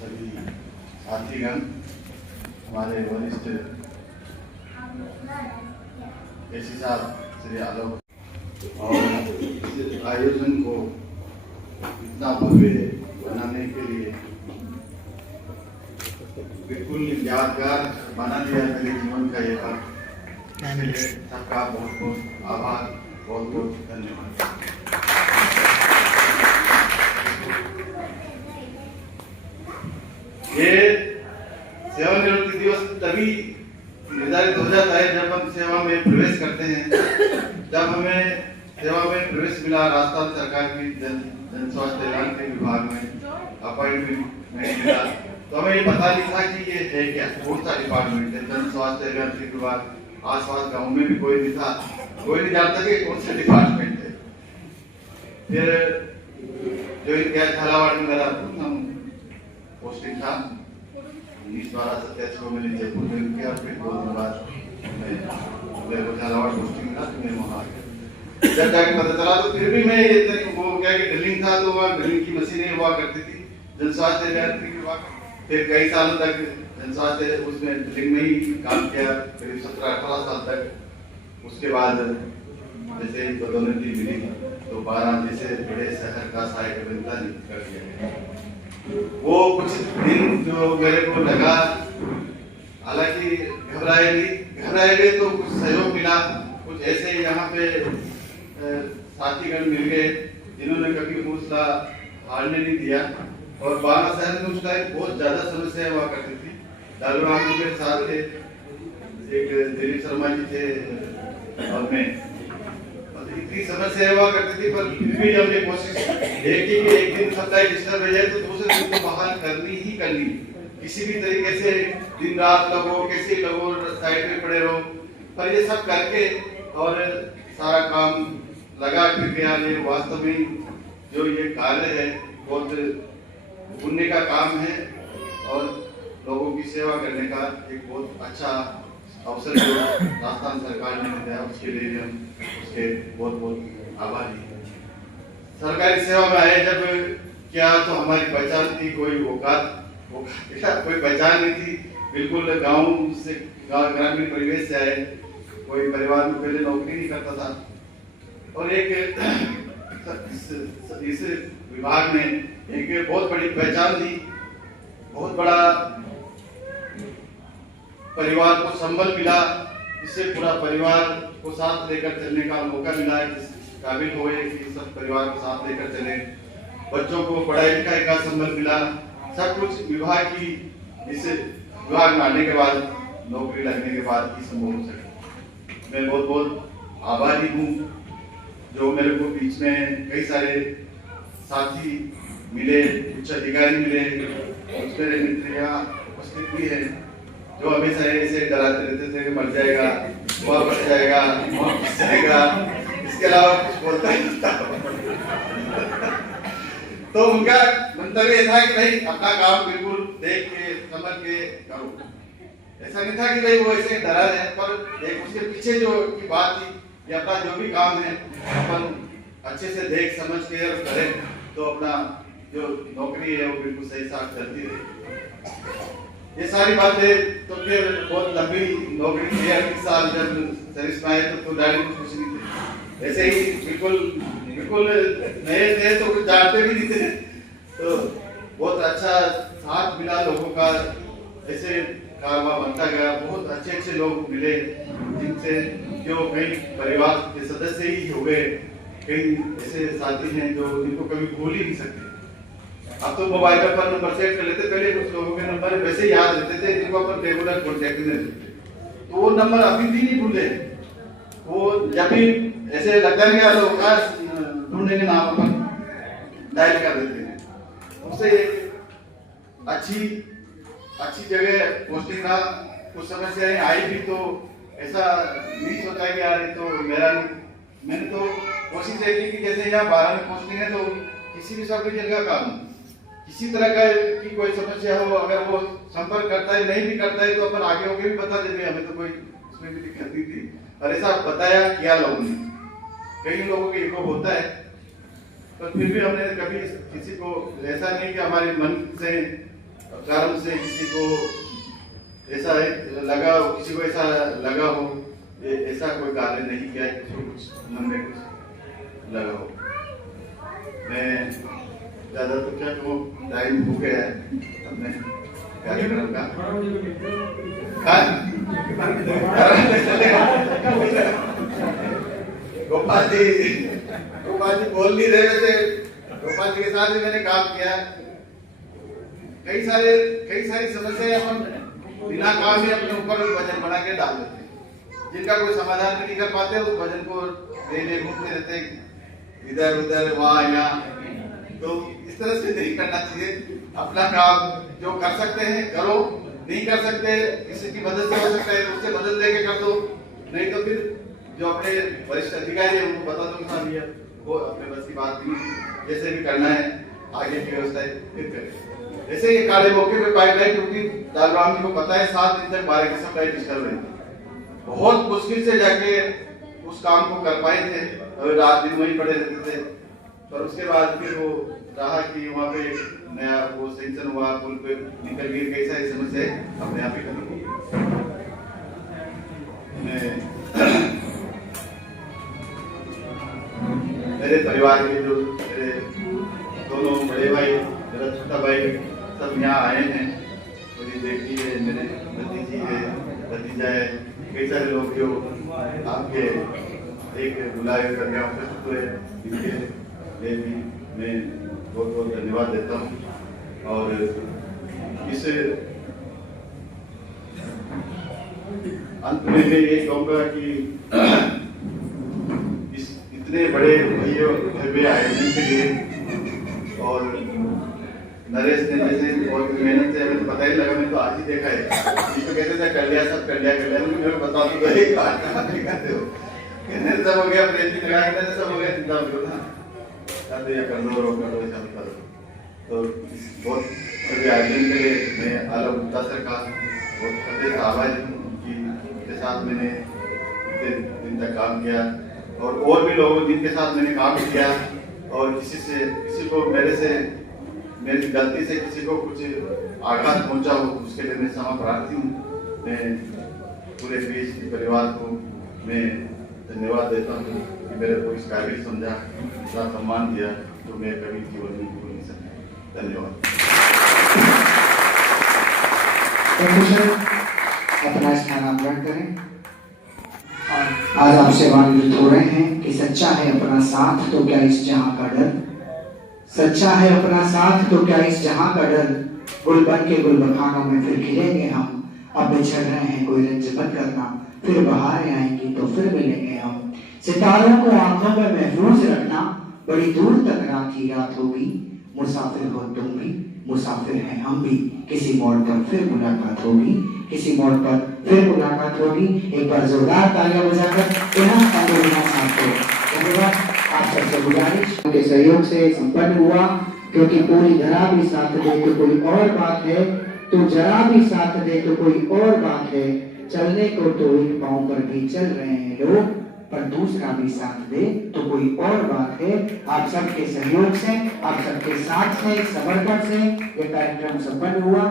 सभी साथीगण, हमारे वरिष्ठ एसी साहब श्री आलोक और इस आयोजन को इतना भव्य बनाने के लिए बिल्कुल यादगार बना दिया मेरे जीवन का ये पल। सबका बहुत बहुत आभार, बहुत बहुत धन्यवाद। ये सेवानिवृत्ति दिवस तभी निर्धारित हो जाता है जब हम सेवा में प्रवेश करते हैं। जब हमें सेवा में प्रवेश मिला राजस्थान सरकार की जन स्वास्थ्य यांत्रिक विभाग में अपॉइंटमेंट मिला, तो हमें ये पता नहीं था कि ये है क्या, कौन सा डिपार्टमेंट है। जन स्वास्थ्य यांत्रिक विभाग आसपास गाँव में भी कोई नहीं था, कोई नहीं जानता कि कौन सा डिपार्टमेंट है। फिर जो क्या झालावाड़ में मेरा पोस्टिंग था 19/12/87 को मैंने जयपुर में किया। फिर 2 दिन बाद मैं झालावाड़ पोस्टिंग था, तो मैं वहाँ जब जाके पता चला तो फिर भी मैं वो क्या कि ड्रिलिंग था, तो वहाँ ड्रिलिंग की मशीनें हुआ करती थी जन स्वास्थ्य यांत्रिक विभाग। फिर कई सालों तक जन स्वास्थ्य उसमें ड्रिलिंग में ही काम किया, करीब 17-18 साल तक। उसके बाद जैसे ही पदोन्नति मिली तो 12 जैसे बड़े शहर का सहायक अभियंता कर दिया। वो कुछ दिन जो मेरे को लगा, हालांकि घबराए गए तो कुछ सहयोग मिला। कुछ ऐसे यहाँ पे साथीगण मिल गए जिन्होंने कभी हौसला हारने नहीं दिया। और 12 शहर में उस टाइम बहुत ज्यादा समस्या हुआ करती थी। दारूराम जी मेरे साथ थे, एक दिलीप शर्मा जी थे और मैं। इतनी समस्या हुआ करती थी, पर फिर भी हमने कोशिश देखी कि एक दिन सप्लाई डिस्टर्ब हो जाए तो दूसरे दिन को बहाल करनी ही करनी, किसी भी तरीके से दिन रात लगो, कैसे लगो, साइड में पड़े रहो। पर ये सब करके और सारा काम लगा फिर गया। ये वास्तव में जो ये कार्य है बहुत पुण्य का काम है और लोगों की सेवा करने का एक बहुत अच्छा अवसर जो राजस्थान सरकार ने दिया, उसके लिए हम उसके बहुत बहुत आभारी हैं। सरकारी सेवा में आए जब क्या तो हमारी पहचान थी, कोई औकात कोई पहचान नहीं थी। बिल्कुल गांव से ग्रामीण परिवेश से आए, कोई परिवार में पहले नौकरी नहीं करता था। और एक इस विभाग में एक बहुत बड़ी पहचान थी, बहुत बड़ा परिवार को संबल मिला, जिससे पूरा परिवार को साथ लेकर चलने का मौका मिला। जिस काबिल हुए कि सब परिवार को साथ लेकर चले, बच्चों को पढ़ाई लिखाई का संबल मिला। सब कुछ विभाग की इस विभाग में आने के बाद, नौकरी लगने के बाद ही संभव हो सके। मैं बहुत बहुत आभारी हूँ जो मेरे को बीच में कई सारे साथी मिले, उच्च अधिकारी मिले, कुछ मेरे मित्र यहाँ उपस्थित भी है जो हमेशा ऐसे डराते रहते थे कि मर जाएगा, वह बढ़ जाएगा, वह फंस जाएगा, इसके अलावा कुछ बोलता ही नहीं था। तो उनका मंतव्य ये था कि भाई अपना काम बिल्कुल देख के समझ के करो। ऐसा नहीं था कि भाई वो ऐसे डरा रहे, पर एक उसके पीछे जो की बात थी कि अपना जो भी काम है अपन अच्छे से देख समझ के करें तो अपना जो नौकरी है वो बिल्कुल सही साथ चलती रहे। ये सारी बातें तो फिर बहुत लंबी नौकरी थी। 30 साल जब सर्विस में आए तो डायरेक्ट कुछ नहीं थे, ऐसे ही बिल्कुल नए थे तो कुछ जानते भी नहीं थे। तो बहुत अच्छा साथ मिला लोगों का, ऐसे कारवां बनता गया। बहुत अच्छे अच्छे लोग मिले जिनसे जो कई परिवार के सदस्य ही हो गए, कई ऐसे साथी हैं जो जिनको कभी भूल ही नहीं सकते। अब तो मोबाइल पर नंबर सेव कर लेते, पहले कुछ लोगों के नंबर वैसे ही याद रहते थे जिनको अपन रेगुलर कॉन्टेक्ट में रहते, तो वो नंबर अभी भी नहीं भूले। वो जब भी ऐसे लगता है कि लोग ढूंढने के नाम अपन डायल कर देते हैं। उससे अच्छी जगह पोस्टिंग था। कुछ समस्याएं आई भी तो ऐसा नहीं सोचा कि यार तो मेरा नहीं। मैंने तो कोशिश की कि जैसे यहाँ 12 में पोस्टिंग है तो किसी भी सब डिवीजन का काम, किसी तरह का की कोई समस्या हो, अगर वो संपर्क करता है नहीं भी करता है तो अपन आगे होके भी बता देते, हमें तो कोई उसमें भी दिक्कत नहीं थी। और ऐसा बताया किया लोगों ने, कई लोगों के ईगो होता है, पर फिर भी हमने कभी किसी को ऐसा नहीं कि हमारे मन से कर्म से किसी को ऐसा लगा हो, किसी को ऐसा लगा हो, ऐसा कोई कार्य नहीं किया है, किसी को कुछ मन में कुछ लगा हो। मैं ज़्यादा तो क्या कहूँ, टाइम हो गया है अपने कार्यक्रम का। गोपाल जी बोल नहीं रहे थे। गोपाल जी के साथ भी मैंने काम किया। कई सारी समस्याएं अपन बिना काम में अपने ऊपर वजन बना के डाल देते हैं, जिनका कोई समाधान नहीं कर पाते, उस वजन को लेने घूमते रहते इधर उधर वहाँ यहाँ। तो इस तरह से नहीं करना चाहिए। अपना काम जो कर सकते हैं करो, नहीं कर सकते किसी की मदद से हो सकता है तो उससे मदद लेके कर दो, नहीं तो फिर जो अपने वरिष्ठ अधिकारी है उनको बता दो भैया वो अपने बस की बात नहीं, जैसे भी करना है आगे की व्यवस्था फिर करें। जैसे ये काले मौके पे पाइपलाइन, क्योंकि दालराम जी को पता है 7 दिन तक 12 की सप्लाई डिस्टर्ब रही, बहुत मुश्किल से जाके उस काम को कर पाए थे और रात दिन वहीं पड़े रहते थे। पर उसके बाद फिर वो रहा कि वहाँ पे नया वो सेंक्शन हुआ, पुल पे निकल गई, कई सारी समस्याएं अपने आप ही खत्म हो गई। मेरे परिवार के जो मेरे दोनों बड़े भाई, मेरा छोटा भाई सब यहाँ आए हैं। मेरी बेटी है, मेरे भतीजी है, भतीजा है, कई सारे लोग जो आपके एक बुलाए कन्या उपस्थित हुए, इनके लिए भी मैं बहुत बहुत धन्यवाद देता हूँ। और इस अंत में मैं ये कहूँगा कि इतने बड़े भव्य आयोजन के लिए, और नरेश ने जैसे बहुत मेहनत से, हमें तो पता ही लगा, मैंने तो आज ही देखा है। ये तो कहते थे कर लिया, सब कर लिया, मुझे बता दो एक बात कहते हो, कहने सब हो गया, प्रेम जी लगा के सब हो गया, चिंता मत करो ना, कर दो, रोक दो, ऐसा बता दो। तो बहुत बड़े आयोजन के लिए मैं आलम गुप्ता सर का बहुत हृदय से आभारी हूँ कि उनके साथ मैंने इतने दिन तक काम किया, और भी लोगों जिनके साथ मैंने काम किया, और किसी को मेरी गलती से किसी को कुछ आघात पहुंचा हो, उसके लिए मैं क्षमा प्रार्थी हूँ। मैं पूरे पीएचडी परिवार को मैं धन्यवाद देता हूँ कि मेरे को इस काबिल समझा, इतना सम्मान दिया, तो मैं कभी जीवन में भूल नहीं सकता। धन्यवाद। अपना स्थान आप ग्रहण करें। आज आपसे वांछित हो रहे हैं कि सच्चा है अपना साथ तो क्या इस जहां का डर, सच्चा है अपना साथ तो क्या इस जहां का डर, गुल बन के गुल बखानों में फिर खिलेंगे हम, अब बिछड़ रहे हैं कोई रंज मत करना, फिर बहारें आएंगी तो फिर मिलेंगे हम। सितारों को आंखों में महफूज रखना, बड़ी दूर तक रात ही रात होगी, मुसाफिर हो तुम भी, मुसाफिर हैं हम भी, किसी मोड़ पर फिर मुलाकात होगी, किसी मोड़ पर फिर मुलाकात होगी। एक बार जोरदार तालियां बजाकर पुनः साथ को धन्यवाद। आप सबसे गुजारिश के सहयोग से संपन्न हुआ, क्योंकि पूरी धरा भी साथ दे तो कोई और बात है, तो जरा भी साथ दे तो कोई और बात है, चलने को तो एक पांव पर भी चल रहे हैं लोग, पर दूसरा भी साथ दे तो कोई और बात है। आप सबके सहयोग से, आप सबके साथ से, समर्पण से ये कार्यक्रम संपन्न हुआ।